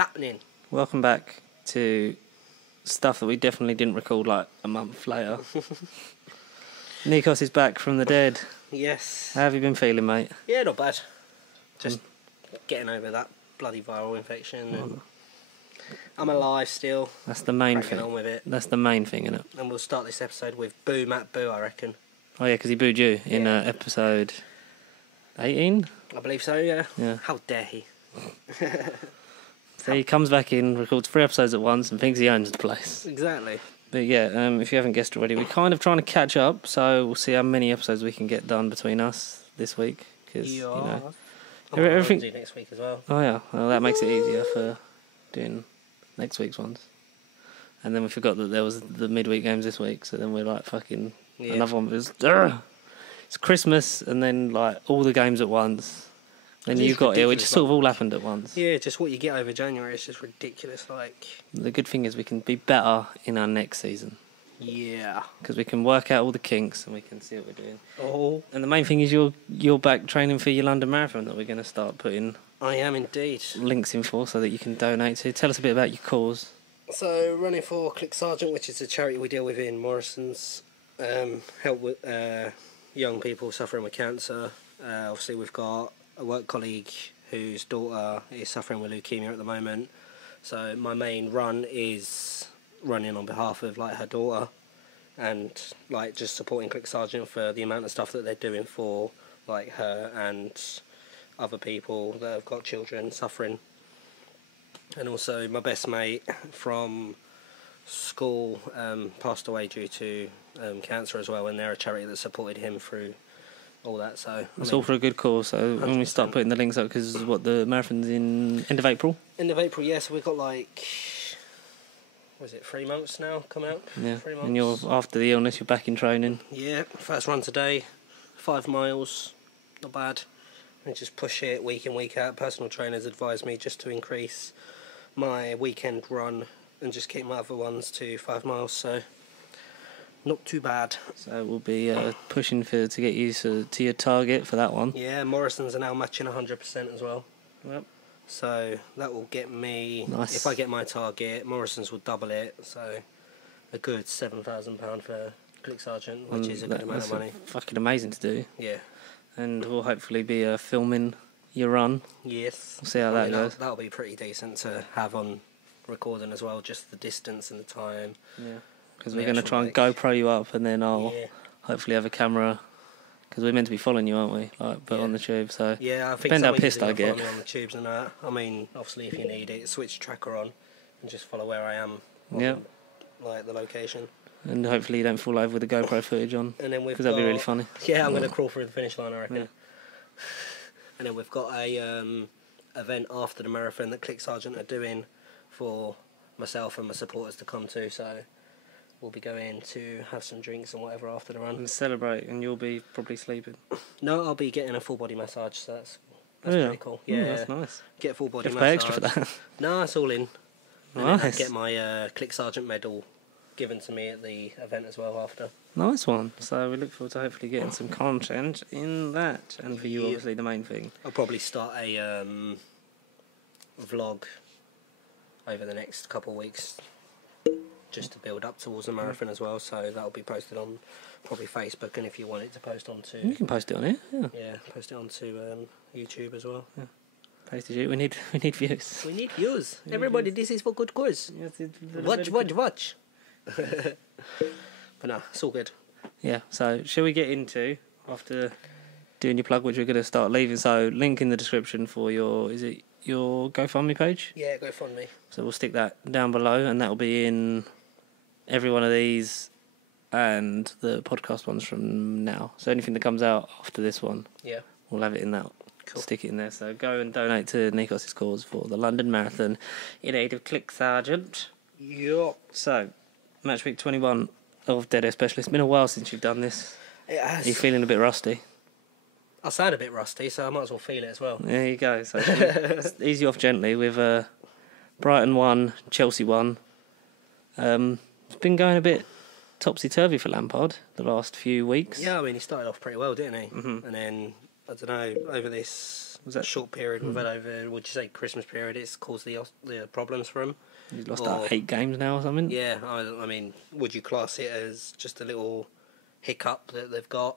happening? Welcome back to stuff that we definitely didn't record like a month later. Nikos is back from the dead. Yes. How have you been feeling, mate? Yeah, not bad. Just getting over that bloody viral infection. And I'm alive still. That's the main Cracking thing. on with it. That's the main thing, isn't it? And we'll start this episode with Boo Matt Boo, I reckon. Oh yeah, because he booed you in episode 18. I believe so, yeah. Yeah. How dare he? So he comes back in, records 3 episodes at once, and thinks he owns the place. Exactly. But yeah, if you haven't guessed already, we're kind of trying to catch up. So we'll see how many episodes we can get done between us this week. Because you know, everything do next week as well. Oh yeah, well that makes it easier for doing next week's ones. And then we forgot that there was the midweek games this week, so then we're like fucking another one was it's Christmas and then like all the games at once. Then you got here, which sort of all happened at once. Yeah, just what you get over January is just ridiculous. Like the good thing is we can be better in our next season. Yeah, because we can work out all the kinks and we can see what we're doing. Oh, and the main thing is you're back training for your London Marathon that we're going to start putting. I am indeed. Links in for so that you can donate to. Tell us a bit about your cause. So running for Click Sergeant, which is a charity we deal with in Morrison's, help with young people suffering with cancer. Obviously we've got a work colleague whose daughter is suffering with leukemia at the moment. So my main run is running on behalf of like her daughter and like just supporting Click Sergeant for the amount of stuff that they're doing for like her and other people that have got children suffering. And also my best mate from school passed away due to cancer as well, and they're a charity that supported him through all that. So it's all for a good cause. So 100%. When we start putting the links up, because what the marathon's in end of April. End of April, yeah. So we've got like, was it 3 months now coming out? Yeah. 3 months. And you're after the illness, you're back in training. Yeah. First run today, 5 miles, not bad. And just push it week in week out. Personal trainers advise me just to increase my weekend run and just keep my other ones to 5 miles. So not too bad. So we'll be pushing to get you to your target for that one. Yeah, Morrison's are now matching 100% as well. Yep. So that will get me, nice. If I get my target, Morrison's will double it. So a good £7,000 for Click Sergeant, which is a good amount of money. Fucking amazing to do. Yeah. And we'll hopefully be filming your run. Yes. We'll see how that goes. That'll be pretty decent to have on recording as well, just the distance and the time. Yeah. Because we're going to try and GoPro you up, and then I'll hopefully have a camera. Because we're meant to be following you, aren't we? Like, but on the tube, so yeah, I think depends how pissed I get. Follow me on the tubes and that. I mean, obviously, if you need it, switch tracker on and just follow where I am. Yeah. Like the location. And hopefully you don't fall over with the GoPro footage on. And then because that'd be really funny. Yeah, I'm going to crawl through the finish line, I reckon. Yeah. And then we've got a event after the marathon that Click Sergeant are doing for myself and my supporters to come to. So we'll be going to have some drinks and whatever after the run. And celebrate, and you'll be probably sleeping. No, I'll be getting a full body massage, so that's pretty cool. Yeah, that's nice. Get a full body massage. Pay extra for that. No, it's all in. And nice. then I'll get my Click Sergeant medal given to me at the event as well after. Nice one. So we look forward to hopefully getting some content in that, and for you obviously the main thing. I'll probably start a vlog over the next couple of weeks just to build up towards the marathon as well, so that'll be posted on probably Facebook, and if you want it to post onto... You can post it on here, yeah, post it onto YouTube as well. Yeah. Post it, we need views. We need views. Everybody, this is for good cause. Yes, watch. But no, it's all good. Yeah, so shall we get into, after doing your plug, which we're going to start leaving, so link in the description for your GoFundMe page? Yeah, GoFundMe. So we'll stick that down below, and that'll be in every one of these and the podcast ones from now. So anything that comes out after this one, we'll have it in that. Cool. Stick it in there. So go and donate to Nikos' cause for the London Marathon in aid of Click Sergeant. Yup. So, Matchweek 21 of Dead Air Specialist. It's been a while since you've done this. It has. Are you feeling a bit rusty? I sound a bit rusty, so I might as well feel it as well. There you go. So ease you off gently with Brighton 1, Chelsea 1. It's been going a bit topsy-turvy for Lampard the last few weeks. Yeah, I mean, he started off pretty well, didn't he? Mm-hmm. And then, I don't know, over this Was that short period we've had over, would you say Christmas period, it's caused the problems for him? He's lost like 8 games now or something? Yeah, I mean, would you class it as just a little hiccup that they've got?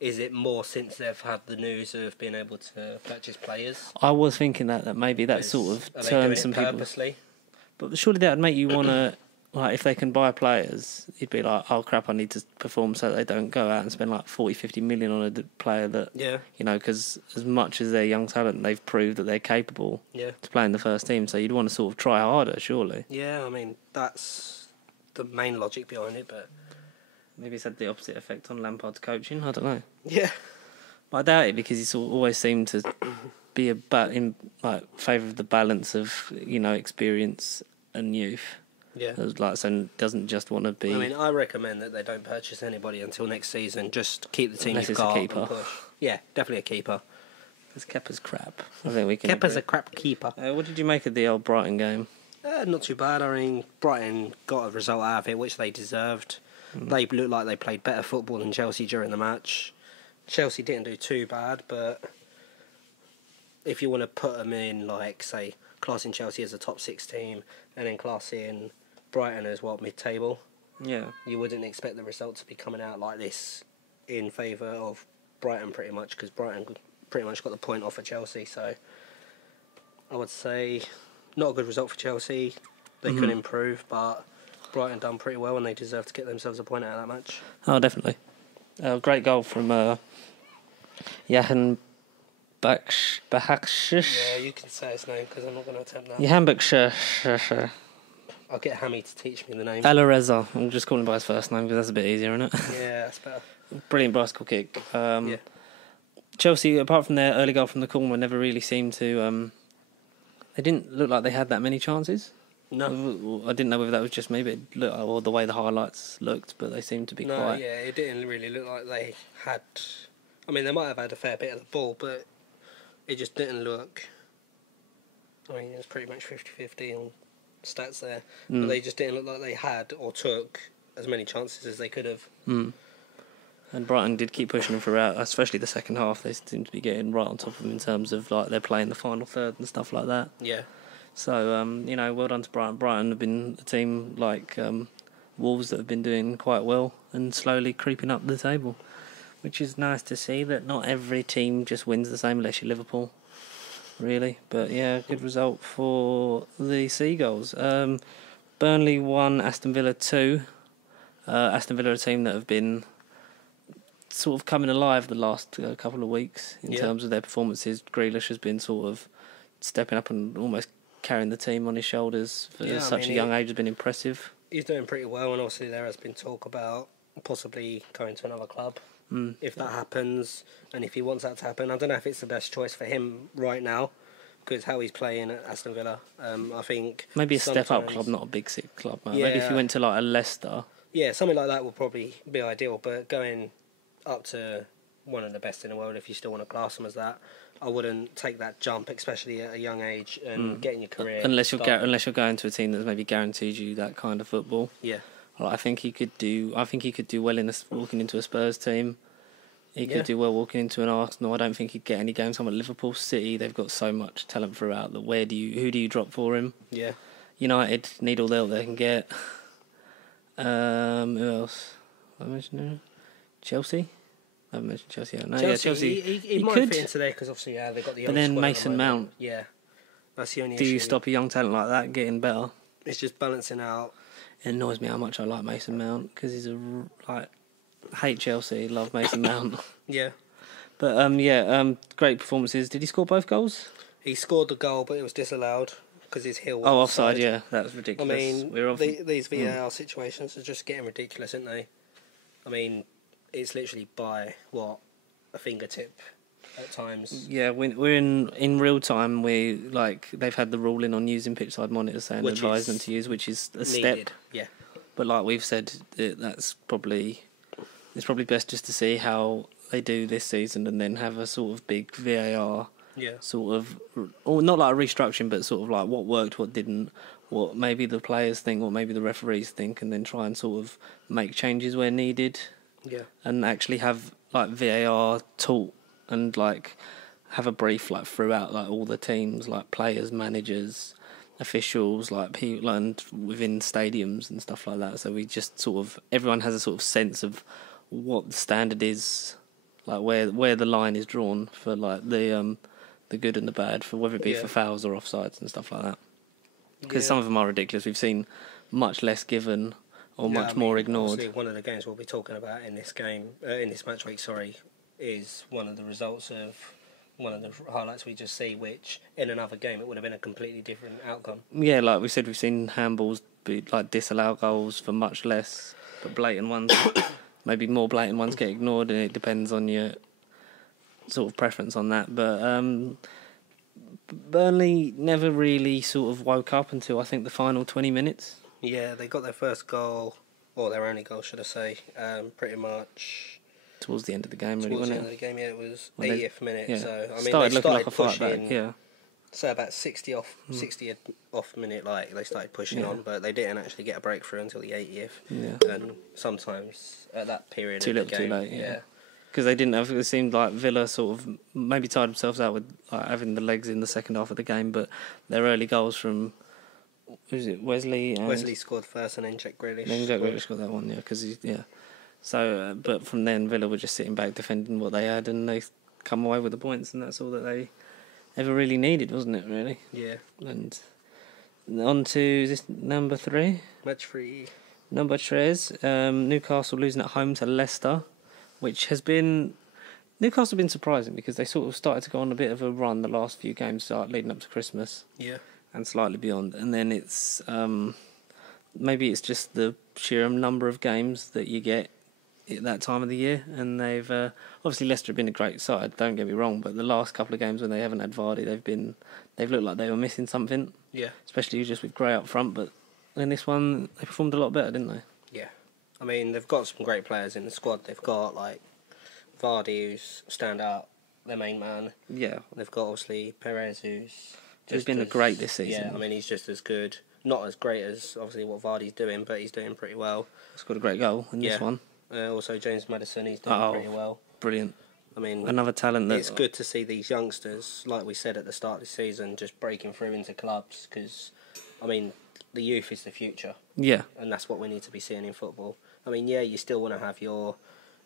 Is it more since they've had the news of being able to purchase players? I was thinking that maybe that sort of turned some people... purposely? But surely that would make you want to... Like, if they can buy players, you'd be like, oh crap, I need to perform so they don't go out and spend like 40-50 million on a player that, you know, because as much as they're young talent, they've proved that they're capable to play in the first team. So you'd want to sort of try harder, surely. Yeah, I mean, that's the main logic behind it, but... Maybe it's had the opposite effect on Lampard's coaching, I don't know. Yeah. But I doubt it, because he sort of always seemed to be in favour of the balance of, you know, experience and youth. Yeah. So doesn't just want to be... I mean, I recommend that they don't purchase anybody until next season. Just keep the team Unless you've it's got a keeper. and push. Yeah, definitely a keeper. Because Kepa's crap. I think we can Kepa's agree. a crap keeper. What did you make of the old Brighton game? Not too bad. I mean, Brighton got a result out of it, which they deserved. They looked like they played better football than Chelsea during the match. Chelsea didn't do too bad, but if you want to put them in, like, say, classing Chelsea as a top 6 team and then classing Brighton as mid-table, you wouldn't expect the result to be coming out like this in favour of Brighton pretty much, because Brighton pretty much got the point off of Chelsea. So I would say not a good result for Chelsea. They could improve, but Brighton done pretty well and they deserve to get themselves a point out of that match. Oh, definitely. Great goal from Jahan Bahakshish. Yeah, you can say his name because I'm not going to attempt that. Jahan Bahakshish. I'll get Hammy to teach me the name. Alireza. I'm just calling him by his first name because that's a bit easier, isn't it? Yeah, that's better. Brilliant bicycle kick. Chelsea, apart from their early goal from the corner, never really seemed to... they didn't look like they had that many chances. No. I didn't know whether that was just maybe or the way the highlights looked, but they seemed to be quite... Yeah, it didn't really look like they had... I mean, they might have had a fair bit of the ball, but it just didn't look... I mean, it was pretty much 50-50 on stats there. But they just didn't look like they had or took as many chances as they could have. And Brighton did keep pushing them throughout, especially the second half. They seemed to be getting right on top of them in terms of like they're playing the final third and stuff like that. Yeah. So, you know, well done to Brighton. Brighton have been a team like Wolves that have been doing quite well and slowly creeping up the table, which is nice to see that not every team just wins the same unless you're Liverpool, really. But, yeah, good result for the Seagulls. Burnley 1, Aston Villa 2. Aston Villa are a team that have been sort of coming alive the last couple of weeks in terms of their performances. Grealish has been sort of stepping up and almost carrying the team on his shoulders for such a young age. Has been impressive. He's doing pretty well, and obviously there has been talk about possibly going to another club if that happens, and if he wants that to happen. I don't know if it's the best choice for him right now, because how he's playing at Aston Villa. I think maybe a step-up club, not a big six club. Maybe if he went to like a Leicester. Yeah, something like that would probably be ideal, but going up to one of the best in the world, if you still want to class them as that, I wouldn't take that jump, especially at a young age and getting your career. Unless you're going to a team that's maybe guaranteed you that kind of football. Yeah. Well, I think he could do well in walking into a Spurs team. He could do well walking into an Arsenal. I don't think he'd get any games on at Liverpool. City, they've got so much talent throughout that who do you drop for him? Yeah. United need all the help they can get. Who else? I mentioned Chelsea. I haven't mentioned Chelsea yet. No, Chelsea. He might fit in today because obviously they've got the young. But then Mason Mount. Yeah, that's the only issue. Do you stop a young talent like that getting better? It's just balancing out. It annoys me how much I like Mason Mount because he's hate Chelsea, love Mason Mount. Yeah. But great performances. Did he score both goals? He scored the goal, but it was disallowed because his heel was offside. Yeah, that was ridiculous. I mean, these VAR situations are just getting ridiculous, aren't they? I mean, it's literally by a fingertip at times. Yeah, we're in real time. They've had the ruling on using pitch side monitors saying advise them to use, which is a step. Yeah. But like we've said, it's probably best just to see how they do this season and then have a sort of big VAR. Yeah. Sort of, or not like a restructuring, but sort of like what worked, what didn't, what maybe the players think, what maybe the referees think, and then try and sort of make changes where needed. Yeah. And actually have like VAR taught and like have a brief like throughout like all the teams, like players, managers, officials, like people, and within stadiums and stuff like that. So we just sort of everyone has a sort of sense of what the standard is, like where the line is drawn for like the good and the bad, for whether it be for fouls or offsides and stuff like that. Because some of them are ridiculous. We've seen much less given or much more ignored. Obviously, one of the games we'll be talking about in this game, in this match week, is one of the results of one of the highlights we just see, which in another game it would have been a completely different outcome. Yeah, like we said, we've seen handballs be like disallow goals for much less, but blatant ones, maybe more blatant ones get ignored, and it depends on your sort of preference on that. But Burnley never really sort of woke up until I think the final 20 minutes. Yeah, they got their first goal, or their only goal, should I say, pretty much towards the end of the game, really, wasn't it? Towards the end of the game, yeah, it was 80th minute. Yeah. So I mean, started they looking started like a fight pushing. back. Yeah. So about 60 off minute, like they started pushing on, but they didn't actually get a breakthrough until the 80th. Yeah. And sometimes at that period, too little, too late. Yeah. Because they didn't have. It seemed like Villa sort of maybe tired themselves out with like, having the legs in the second half of the game, but their early goals from who's it, Wesley? Wesley scored first, and then Jack Grealish. Then Jack Grealish got that one, yeah. Because So, but from then Villa were just sitting back defending what they had, and they come away with the points, and that's all that they ever really needed, wasn't it? Really. Yeah. And on to is this number 3? Match 3. Number 3. Newcastle losing at home to Leicester, which has been Newcastle have been surprising because they sort of started to go on a bit of a run the last few games, leading up to Christmas. Yeah. And slightly beyond, and then it's maybe it's just the sheer number of games that you get at that time of the year, and they've obviously Leicester have been a great side. Don't get me wrong, but the last couple of games when they haven't had Vardy, they've looked like they were missing something. Yeah. Especially just with Gray up front, but in this one they performed a lot better, didn't they? Yeah. I mean, they've got some great players in the squad. They've got like Vardy, who's stand out, their main man. Yeah. They've got obviously Perez, who's been great this season. Yeah, I mean, he's just as good. Not as great as, obviously, what Vardy's doing, but he's doing pretty well. He's got a great goal in this one. Also, James Maddison, he's doing pretty well. Brilliant. I mean, another talent. It's good to see these youngsters, like we said at the start of the season, just breaking through into clubs, because, I mean, the youth is the future. Yeah. And that's what we need to be seeing in football. I mean, yeah, you still want to have your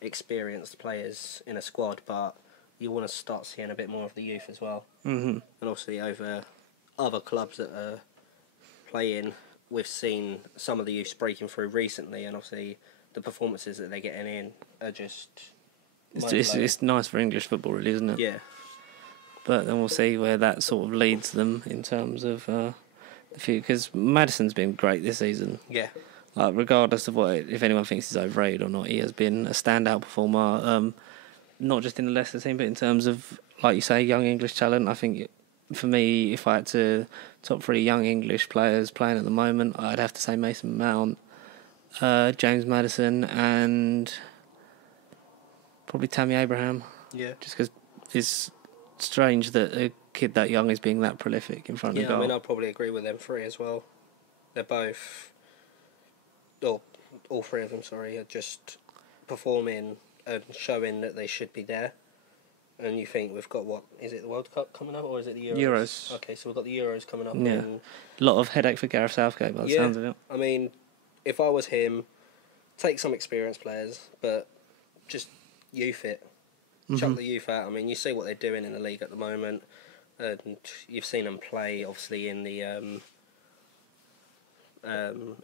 experienced players in a squad, but you want to start seeing a bit more of the youth as well. Mm-hmm. And obviously over other clubs that are playing, we've seen some of the youths breaking through recently, and obviously the performances that they're getting in are just... It's nice for English football, really, isn't it? Yeah. But then we'll see where that sort of leads them in terms of the future, because Maddison's been great this season. Yeah. Like, regardless of if anyone thinks he's overrated or not, he has been a standout performer, not just in the Leicester team, but in terms of, like you say, young English talent. I think, for me, if I had to top 3 young English players playing at the moment, I'd have to say Mason Mount, James Maddison, and probably Tammy Abraham. Yeah. Just because it's strange that a kid that young is being that prolific in front of goal. Yeah, I mean, I'd probably agree with them 3 as well. They're both... all 3 of them, sorry, are just performing and showing that they should be there. And you think we've got is it the World Cup coming up, or is it the Euros? Euros. Okay, so we've got the Euros coming up. Yeah. And a lot of headache for Gareth Southgate by the sounds of it. I mean, if I was him, take some experienced players, but just youth it. Chuck the youth out. I mean, you see what they're doing in the league at the moment, and you've seen them play, obviously, in the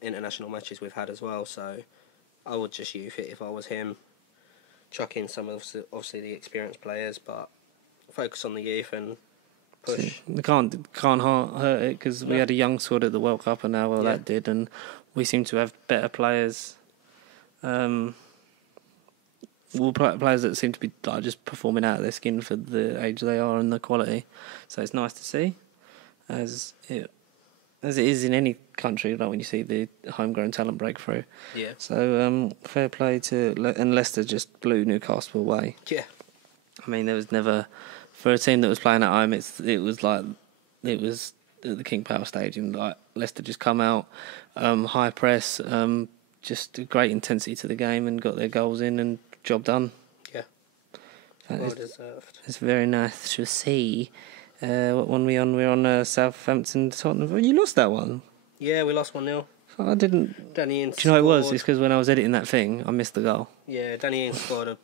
international matches we've had as well, so I would just youth it if I was him. Chuck in some of obviously the experienced players, but focus on the youth and push. They can't hurt it, because we had a young squad at the World Cup, and now that did, and we seem to have better players. Players that seem to be just performing out of their skin for the age they are and the quality. So it's nice to see, as it is in any country, like when you see the homegrown talent breakthrough. Yeah. So fair play to... And Leicester just blew Newcastle away. Yeah. I mean, there was never... For a team that was playing at home, it was at the King Power Stadium. Like, Leicester just come out, high press, just great intensity to the game, and got their goals in, and job done. Yeah. Well deserved. It's very nice to see. What one we on? We're on Southampton, Tottenham. You lost that one. Yeah, we lost 1-0. I didn't. Danny Ings. Do you know what it was? It's because when I was editing that thing, I missed the goal. Yeah, Danny Ings scored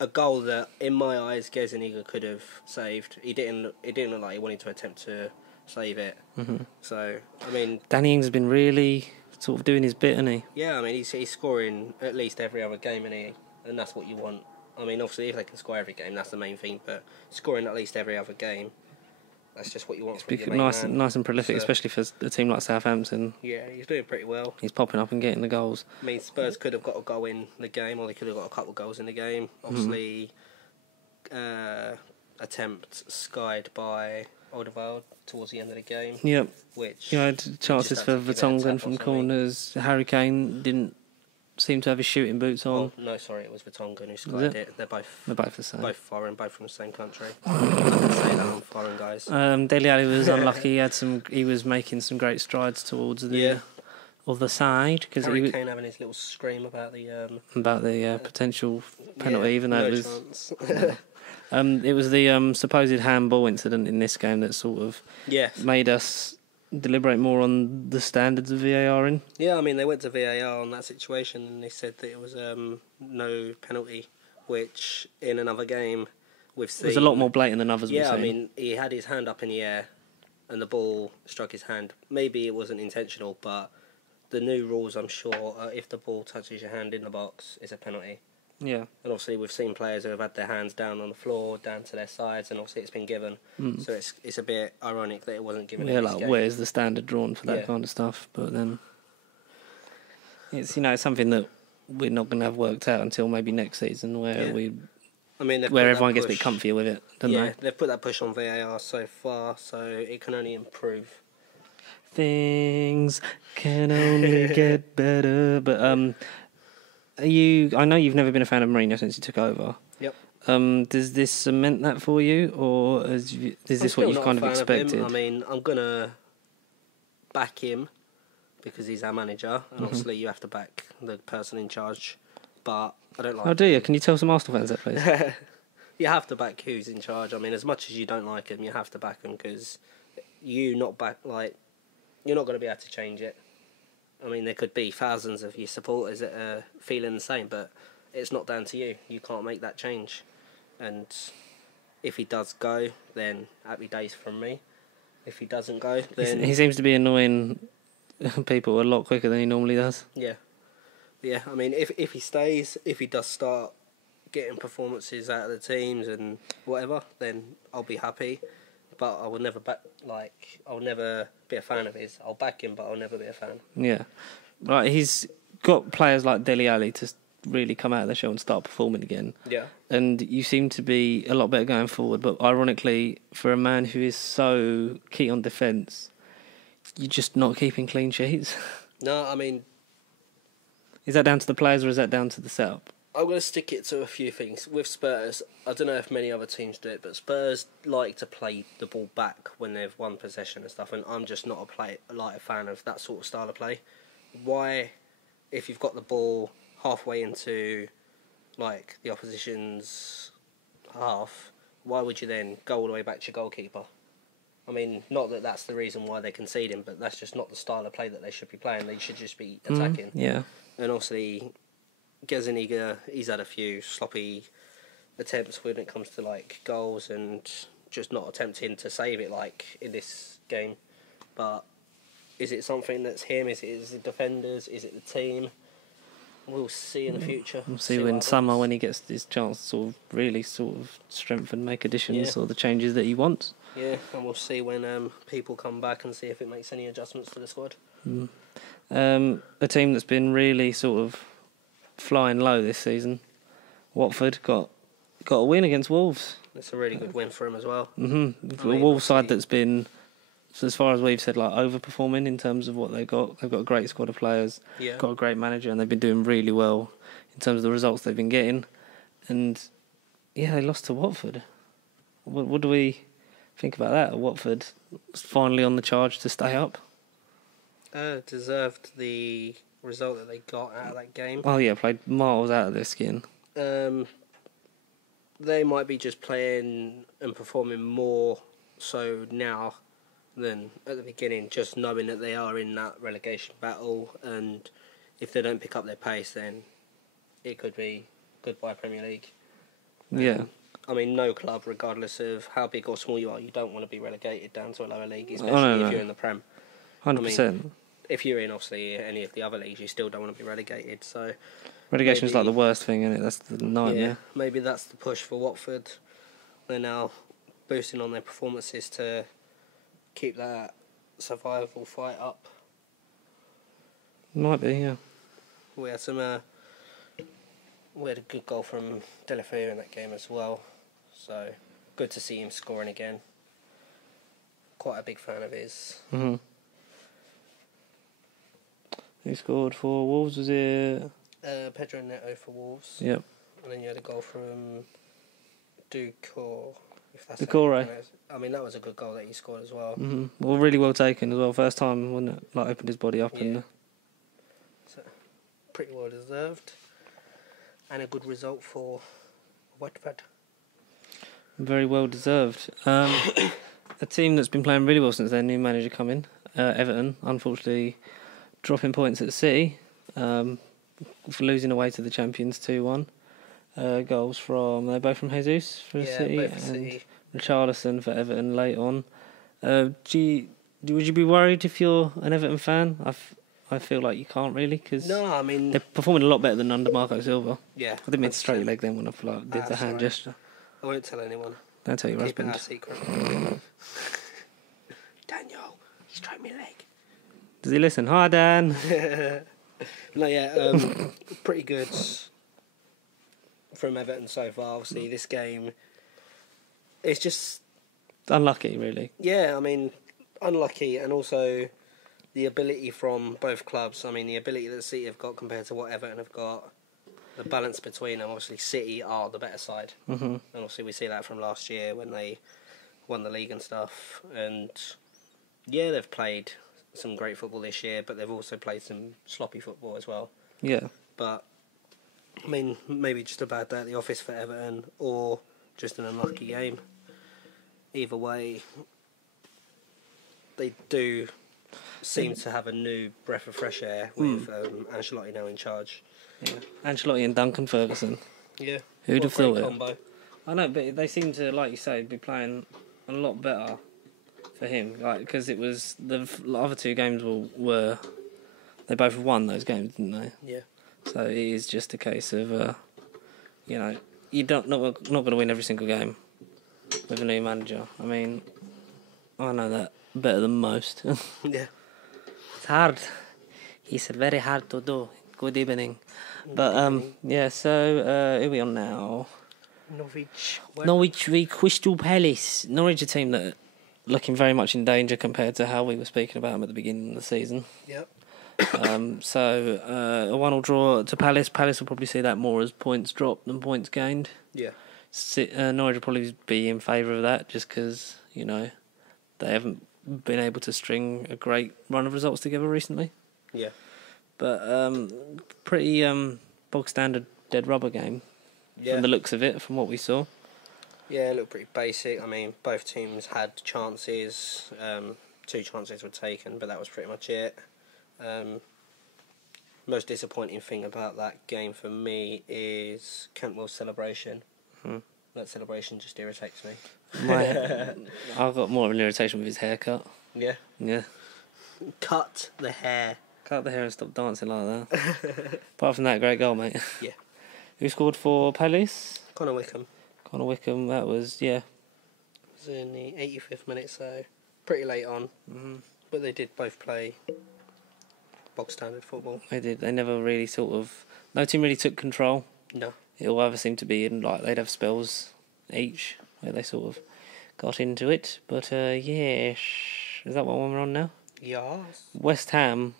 a goal that, in my eyes, Gazaniga could have saved. It didn't look like he wanted to attempt to save it. Mm-hmm. So, I mean, Danny Ings has been really sort of doing his bit, hasn't he? Yeah, I mean, he's scoring at least every other game, and that's what you want. I mean, obviously, if they can score every game, that's the main thing. But scoring at least every other game, that's just what you want from your main man. Nice and prolific, especially for a team like Southampton. Yeah, he's doing pretty well. He's popping up and getting the goals. I mean, Spurs could have got a goal in the game, or they could have got a couple of goals in the game. Obviously, attempt skied by Alderweireld towards the end of the game. Yep. Which you had chances for Vertonghen from corners. Harry Kane didn't seem to have his shooting boots on. Oh, no, sorry, it was Vertonghen who skied it. They're both the same. Both foreign, both from the same country. I can say that on foreign guys. Dele Alli was unlucky. He was making some great strides towards the other side because Harry Kane having his little scream about the potential penalty, even though no it was. It was the supposed handball incident in this game that sort of made us deliberate more on the standards of VAR in. Yeah, I mean, they went to VAR on that situation and they said that it was no penalty, which in another game we've seen... It was a lot more blatant than others we've seen. Yeah, I mean, he had his hand up in the air and the ball struck his hand. Maybe it wasn't intentional, but the new rules, I'm sure, if the ball touches your hand in the box, it's a penalty. Yeah. And obviously we've seen players who have had their hands down on the floor, down to their sides, and obviously it's been given. So it's a bit ironic that it wasn't given. Yeah, like where's the standard drawn for that kind of stuff? But then it's it's something that we're not going to have worked out until maybe next season, where where everyone gets a bit comfier with it, don't they? Yeah, they've put that push on VAR so far, so it can only improve. Things can only get better, but I know you've never been a fan of Mourinho since he took over. Yep. Does this cement that for you, or is this what you've kind of expected? I mean, I'm gonna back him because he's our manager, and obviously you have to back the person in charge. But I don't like. Oh, do you? Can you tell some Arsenal fans that, please? You have to back who's in charge. I mean, as much as you don't like him, you have to back him because you're not going to be able to change it. I mean, there could be thousands of your supporters that are feeling the same, but it's not down to you. You can't make that change. And if he does go, then happy days from me. If he doesn't go, then... He seems to be annoying people a lot quicker than he normally does. Yeah. Yeah, I mean, if he stays, if he does start getting performances out of the teams and whatever, then I'll be happy. But I will never I'll never be a fan of his. I'll back him, but I'll never be a fan. Yeah, right. He's got players like Dele Alli to really come out of the show and start performing again. Yeah, and you seem to be a lot better going forward. But ironically, for a man who is so key on defence, you're just not keeping clean sheets. No, I mean, is that down to the players or is that down to the setup? I'm going to stick it to a few things. With Spurs, I don't know if many other teams do it, but Spurs like to play the ball back when they've won possession and stuff, and I'm just not a fan of that sort of style of play. Why, if you've got the ball halfway into the opposition's half, why would you then go all the way back to your goalkeeper? I mean, not that that's the reason why they're conceding, but that's just not the style of play that they should be playing. They should just be attacking. Yeah. And obviously, Gazaniga, he's had a few sloppy attempts when it comes to goals and just not attempting to save it in this game. But is it something that's him? Is it the defenders? Is it the team? We'll see in the future. We'll see in summer when he gets his chance to really strengthen, make additions or the changes that he wants. Yeah, and we'll see when people come back and see if it makes any adjustments to the squad. A team that's been really flying low this season, Watford got a win against Wolves. It's a really good win for them as well. Mm-hmm. A Wolves side that's been, as far as we've said, overperforming in terms of what they've got. They've got a great squad of players, got a great manager, and they've been doing really well in terms of the results they've been getting. And they lost to Watford. What do we think about that? Watford finally on the charge to stay up. Deserved the result that they got out of that game. Oh yeah, played miles out of their skin. The they might be just playing and performing more so now than at the beginning, just knowing that they are in that relegation battle, and if they don't pick up their pace, then it could be goodbye Premier League. I mean, no club, regardless of how big or small you are, you don't want to be relegated down to a lower league, especially if you're in the Prem. 100%. I mean, if you're in, obviously, any of the other leagues, you still don't want to be relegated. So relegation is like the worst thing, isn't it? That's the nightmare. Yeah, maybe that's the push for Watford. They're now boosting on their performances to keep that survival fight up. Might be, yeah. We had a good goal from Delafeu in that game as well. So good to see him scoring again. Quite a big fan of his. Mm-hmm. He scored for Wolves, was it? Pedro Neto for Wolves. Yep. And then you had a goal from Ducour. Ducour. I mean, that was a good goal that he scored as well. Mm-hmm. Well, really well taken as well. First time, wasn't it? Like, opened his body up. Yeah. So, pretty well deserved. And a good result for Watford. Very well deserved. A team that's been playing really well since their new manager come in, Everton, unfortunately dropping points at City, for losing away to the champions 2-1. Goals from, they're both from Jesus for City, both and City. Richarlison for Everton late on. Would you be worried if you're an Everton fan? I feel like you can't really, because no, I mean, they're performing a lot better than under Marco Silva. Yeah, I didn't mean to straight your leg then when I did the hand gesture. I won't tell anyone. Don't tell your Keep husband. it our secret. Daniel, he stroked my leg. Does he listen? Hi, Dan. No, yeah, pretty good from Everton so far. Obviously, this game, it's just Unlucky, really. Yeah, I mean, unlucky, and also the ability from both clubs. I mean, the ability that City have got compared to what Everton have got. The balance between them. Obviously, City are the better side. Mm-hmm. And obviously, we see that from last year when they won the league and stuff. And yeah, they've played some great football this year, but they've also played some sloppy football as well. Yeah. But, I mean, maybe just a bad day at the office for Everton, or just an unlucky game. Either way, they do seem to have a new breath of fresh air with Ancelotti now in charge. Yeah. Ancelotti and Duncan Ferguson. Yeah. Who'd have thought it? Combo. I know, but they seem to, like you say, be playing a lot better for him. Like, because it was the other two games were they both won those games, didn't they? Yeah. So it is just a case of you're not going to win every single game with a new manager. I mean, I know that better than most. Yeah. It's hard. It's very hard to do. Good evening. But yeah. So who are we on now? Norwich v Crystal Palace. Norwich, a team that are looking very much in danger compared to how we were speaking about them at the beginning of the season. Yep. So a 1-1 draw to Palace. Palace will probably see that more as points dropped than points gained. Yeah. Norwich will probably be in favour of that, just because they haven't been able to string a great run of results together recently. Yeah. But pretty bog standard dead rubber game from the looks of it, from what we saw. Yeah, it looked pretty basic. I mean, both teams had chances. 2 chances were taken, but that was pretty much it. Most disappointing thing about that game for me is Cantwell's celebration. Hmm. That celebration just irritates me. I've got more of an irritation with his haircut. Yeah. Yeah. Cut the hair. Cut the hair and stop dancing like that. Apart from that, great goal, mate. Yeah. Who scored for Palace? Connor Wickham. Connor Wickham, that was, yeah. It was in the 85th minute, so pretty late on. Mm-hmm. But they did both play box standard football. They did. They never really no team really took control. No. It all either seemed to be they'd have spells each where they sort of got into it. But yes. Is that what one we're on now? Yes. West Ham,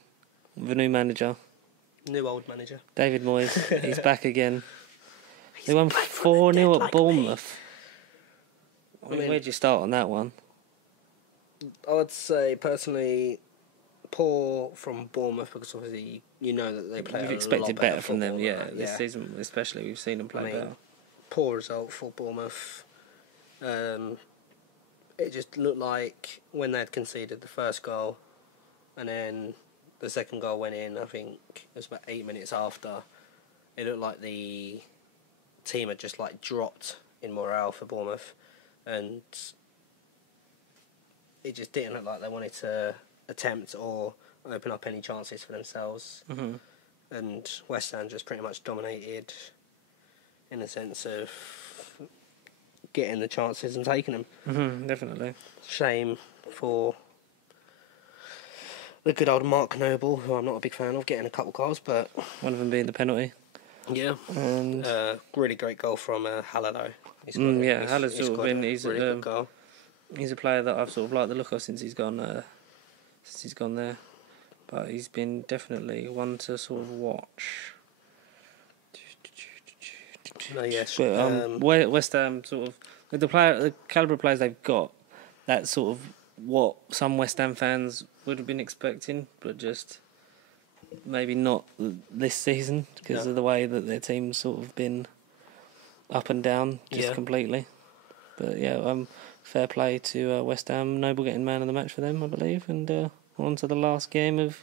with a new manager. New old manager. David Moyes. He's back again. They won 4-0 at Bournemouth. I mean, where'd you start on that one? I would say, personally, poor from Bournemouth, because obviously you know that they play We've a expected lot better from them, football yeah. than This that, season, especially, we've seen them play better. poor result for Bournemouth. It just looked like when they'd conceded the first goal, and then the second goal went in, I think it was about 8 minutes after, it looked like the team had just like dropped in morale for Bournemouth, and it just didn't look like they wanted to attempt or open up any chances for themselves. Mm-hmm. And West Ham just pretty much dominated in the sense of getting the chances and taking them. Mm-hmm, definitely. Shame for the good old Mark Noble, who I'm not a big fan of, getting a couple goals, but one of them being the penalty. Yeah, and really great goal from Hallow. He's sort of been. He's really good goal. He's a player that I've sort of liked the look of since he's gone there, but he's been definitely one to sort of watch. Yes, but West Ham sort of with the calibre of players they've got, that's sort of what some West Ham fans would have been expecting, but just maybe not this season because of the way that their team's sort of been up and down completely. But fair play to West Ham. Noble getting man of the match for them, I believe, and on to the last game of.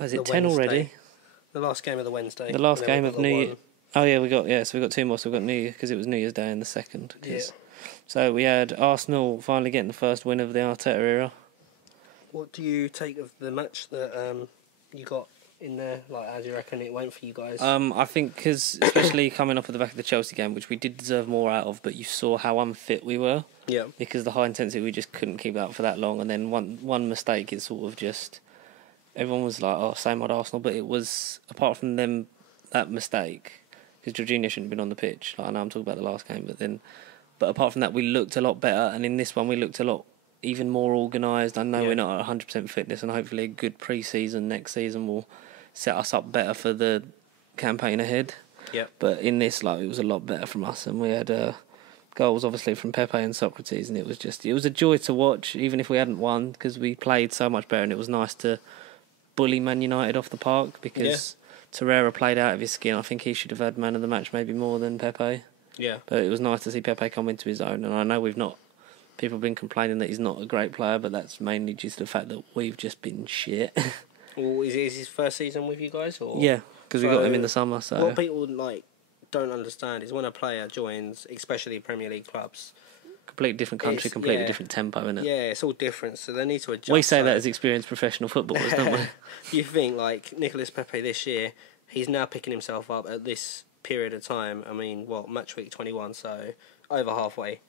Is it 10 already? The last game of the Wednesday. The last game of New Year. Oh yeah, we got two more. So we got New Year because it was New Year's Day in the second. Yeah. So we had Arsenal finally getting the first win of the Arteta era. What do you take of the match that you got in there? Like, how do you reckon it went for you guys? I think because especially coming off of the back of the Chelsea game, which we did deserve more out of, but you saw how unfit we were. Yeah. Because the high intensity we just couldn't keep up for that long, and then one mistake, it sort of just everyone was like, "Oh, same old Arsenal," but it was apart from them that mistake because Jorginho shouldn't have been on the pitch. Like, I know I'm talking about the last game, but apart from that, we looked a lot better, and in this one we looked a lot even more organised. I know we're not at 100% fitness, and hopefully a good pre-season next season will set us up better for the campaign ahead. Yeah. But in this, it was a lot better from us, and we had goals obviously from Pepe and Socrates, and it was a joy to watch, even if we hadn't won, because we played so much better, and it was nice to bully Man United off the park because Torreira played out of his skin. I think he should have had man of the match maybe more than Pepe. Yeah. But it was nice to see Pepe come into his own, and I know people have been complaining that he's not a great player, but that's mainly due to the fact that we've just been shit. Well, is it his first season with you guys? Or? Yeah, because we got him in the summer. So what people don't understand is when a player joins, especially Premier League clubs, completely different country, completely different tempo, isn't it? Yeah, it's all different, so they need to adjust. We say that as experienced professional footballers, don't we? You think, Nicolas Pepe this year, he's now picking himself up at this period of time. I mean, Matchweek 21, so over halfway.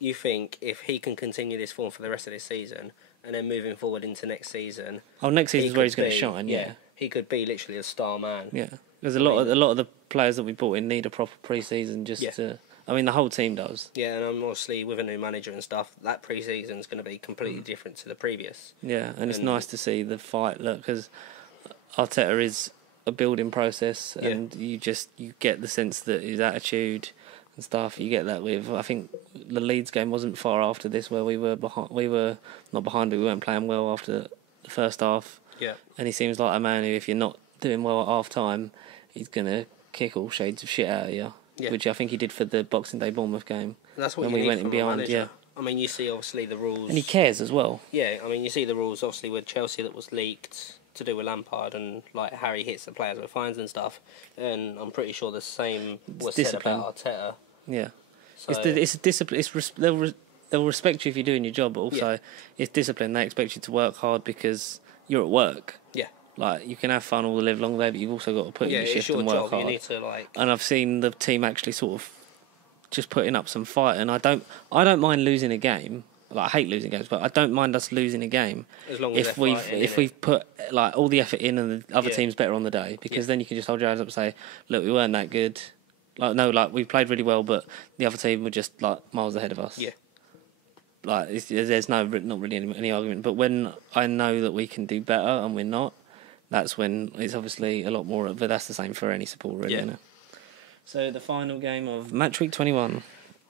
You think if he can continue this form for the rest of this season, and then moving forward into next season... Oh, next season's where he's going to shine, yeah. He could be literally a star man. Yeah, there's a lot of the players that we brought in need a proper pre-season to... I mean, the whole team does. Yeah, and obviously with a new manager and stuff, that pre-season's going to be completely different to the previous. Yeah, and it's nice to see the fight, because Arteta is a building process, and you get the sense that his attitude and stuff, you get that with... I think the Leeds game wasn't far after this where we were behind. We were not behind, but we weren't playing well after the first half. Yeah. And he seems like a man who, if you're not doing well at half-time, he's going to kick all shades of shit out of you. Yeah. Which I think he did for the Boxing Day Bournemouth game. That's what when we went in behind. Yeah, I mean, you see obviously the rules, and he cares as well. Yeah, I mean, you see the rules obviously with Chelsea that was leaked to do with Lampard, and Harry hits the players with fines and stuff. And I'm pretty sure the same was said about Arteta. Yeah, so it's discipline. They'll respect you if you're doing your job, but also it's discipline. They expect you to work hard because you're at work. Yeah. You can have fun all the live long day, but you've also got to put in your shift and work hard. You need to And I've seen the team actually sort of just putting up some fight, and I don't mind losing a game. I hate losing games, but I don't mind us losing a game as long as we've put all the effort in, and the other team's better on the day, because then you can just hold your hands up and say, look, we weren't that good. We played really well, but the other team were just miles ahead of us. Yeah. There's not really any argument, but when I know that we can do better and we're not, that's when it's obviously a lot more. But that's the same for any support, really. Yeah. So the final game of Matchweek 21.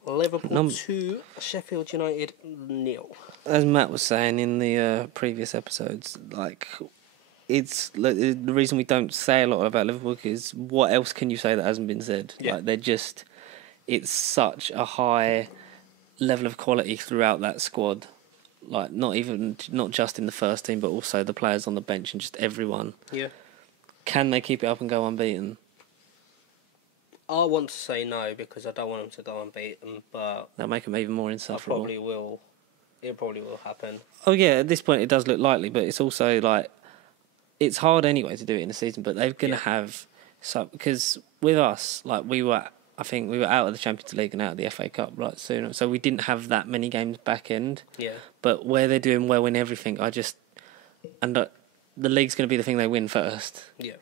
Liverpool 2, Sheffield United 0. As Matt was saying in the previous episodes, it's the reason we don't say a lot about Liverpool is what else can you say that hasn't been said? Yeah. it's such a high level of quality throughout that squad. Like, not just in the first team, but also the players on the bench and just everyone. Yeah. Can they keep it up and go unbeaten? I want to say no because I don't want them to go unbeaten, but That'll make them even more insufferable. It probably will happen. Oh yeah, at this point it does look likely, but it's also like it's hard anyway to do it in a season. But they're going to have because with us, like I think we were out of the Champions League and out of the FA Cup right soon, so we didn't have that many games back end. Yeah. But where they're doing well in everything, the league's going to be the thing they win first. Yeah.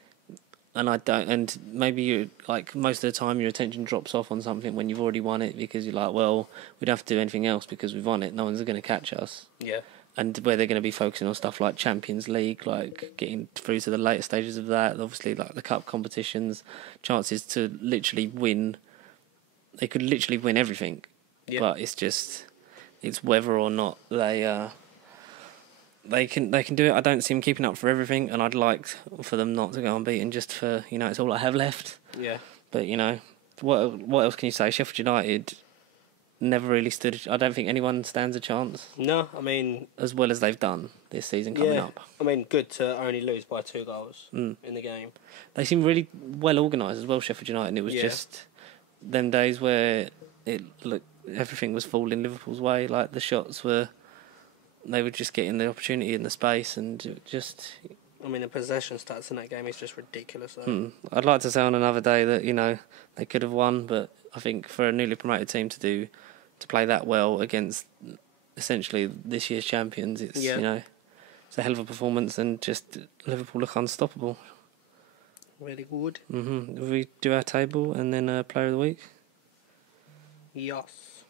And maybe you like most of the time your attention drops off on something when you've already won it because you're like, well, we don't have to do anything else because we've won it. No one's going to catch us. Yeah. And where they're going to be focusing on stuff like Champions League, like getting through to the later stages of that, obviously like the cup competitions, chances to literally win. They could literally win everything, but it's whether or not they can do it. I don't see them keeping up for everything, and I'd like for them not to go unbeaten just for, it's all I have left. Yeah. But, what else can you say? Sheffield United never really stood... I don't think anyone stands a chance. No, I mean... As well as they've done this season coming up. I mean, good to only lose by 2 goals in the game. They seem really well organised as well, Sheffield United, and it was just them days where everything was falling Liverpool's way, like the shots were... They were just getting the opportunity in the space and just... I mean, the possession stats in that game is just ridiculous, though. I'd like to say on another day that, they could have won, but I think for a newly promoted team to play that well against essentially this year's champions, it's, it's a hell of a performance, and just Liverpool look unstoppable. Really good. Will we do our table and then Player of the Week? Yes.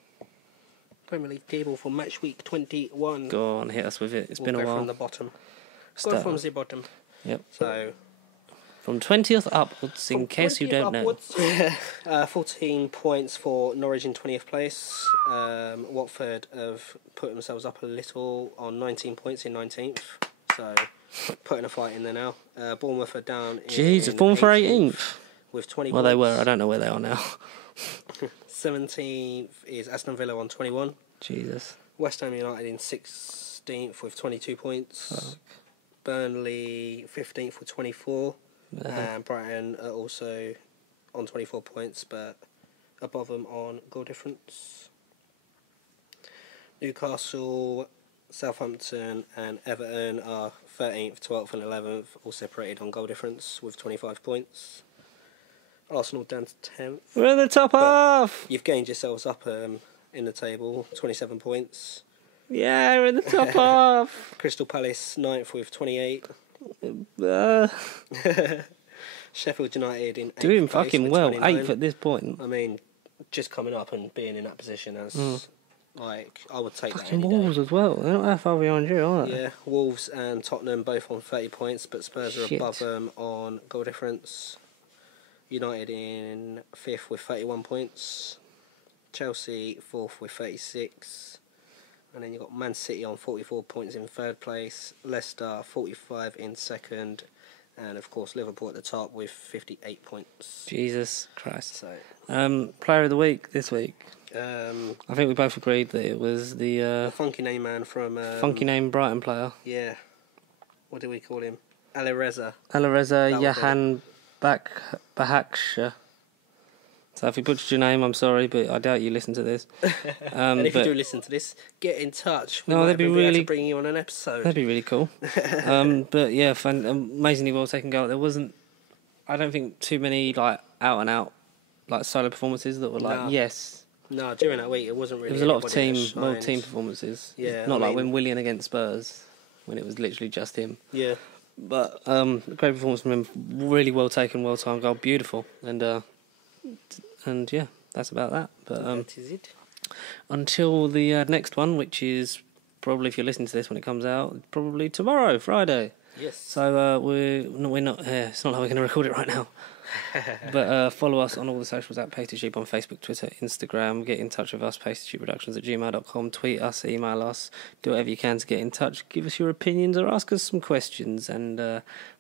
Premier League table for Matchweek 21. Go on, hit us with it. We'll been a while. Go from the bottom. Go from the bottom. Yep. So, from 20th upwards, in case you don't know. 14 points for Norwich in 20th place. Watford have put themselves up a little on 19 points in 19th. So, putting a fight in there now. Bournemouth are down in... Jeez, Bournemouth for 18th? With 20 well, points. They were. I don't know where they are now. 17th is Aston Villa on 21. Jesus. West Ham United in 16th with 22 points. Fuck. Burnley 15th with 24. And Brighton are also on 24 points, but above them on goal difference. Newcastle, Southampton and Everton are 13th, 12th and 11th, all separated on goal difference with 25 points. Arsenal down to 10th. We're in the top half! You've gained yourselves up in the table, 27 points. Yeah, we're in the top half! Crystal Palace 9th with 28. Sheffield United in 8th doing place fucking with well, 29. 8th at this point. I mean, just coming up and being in that position as... Like, I would take fucking that any Wolves day. as well. They're not that far behind you, are they? Yeah, Wolves and Tottenham both on 30 points, but Spurs are above them on goal difference. United in 5th with 31 points. Chelsea 4th with 36. And then you've got Man City on 44 points in 3rd place. Leicester 45 in 2nd. And of course Liverpool at the top with 58 points. Jesus Christ. So, Player of the Week this week. I think we both agreed that it was the funky name man from... funky name Brighton player. Yeah. What do we call him? Alireza Jahan Bahaksha. So if we butchered your name, I'm sorry, but I doubt you listen to this. And if you do listen to this, get in touch. We that'd be really... to bring you on an episode. That'd be really cool. But yeah, amazingly well taken goal. There wasn't... I don't think too many like out and out like solo performances that were like yes. No, during that week it wasn't really. There was a lot of team performances. Yeah, not like when Willian against Spurs, when it was literally just him. Yeah. But great performance from him. Really well taken, well timed goal, beautiful, and yeah, that's about that. But that is it. Until the next one, which is probably if you're listening to this when it comes out, probably tomorrow, Friday. Yes. So we're not. It's not like we're going to record it right now. But follow us on all the socials at Pasty Sheep on Facebook, Twitter, Instagram. Get in touch with us, pastysheepproductions@gmail.com. Tweet us, email us, do whatever you can to get in touch. Give us your opinions or ask us some questions. And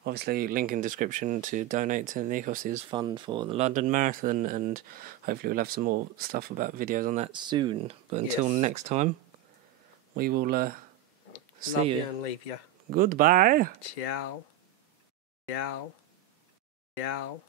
obviously, link in description to donate to Nikos' fund for the London Marathon. And hopefully, we'll have some more stuff about videos on that soon. But until next time, we will see Love you. you and leave you. Goodbye. Ciao. Ciao. Ciao.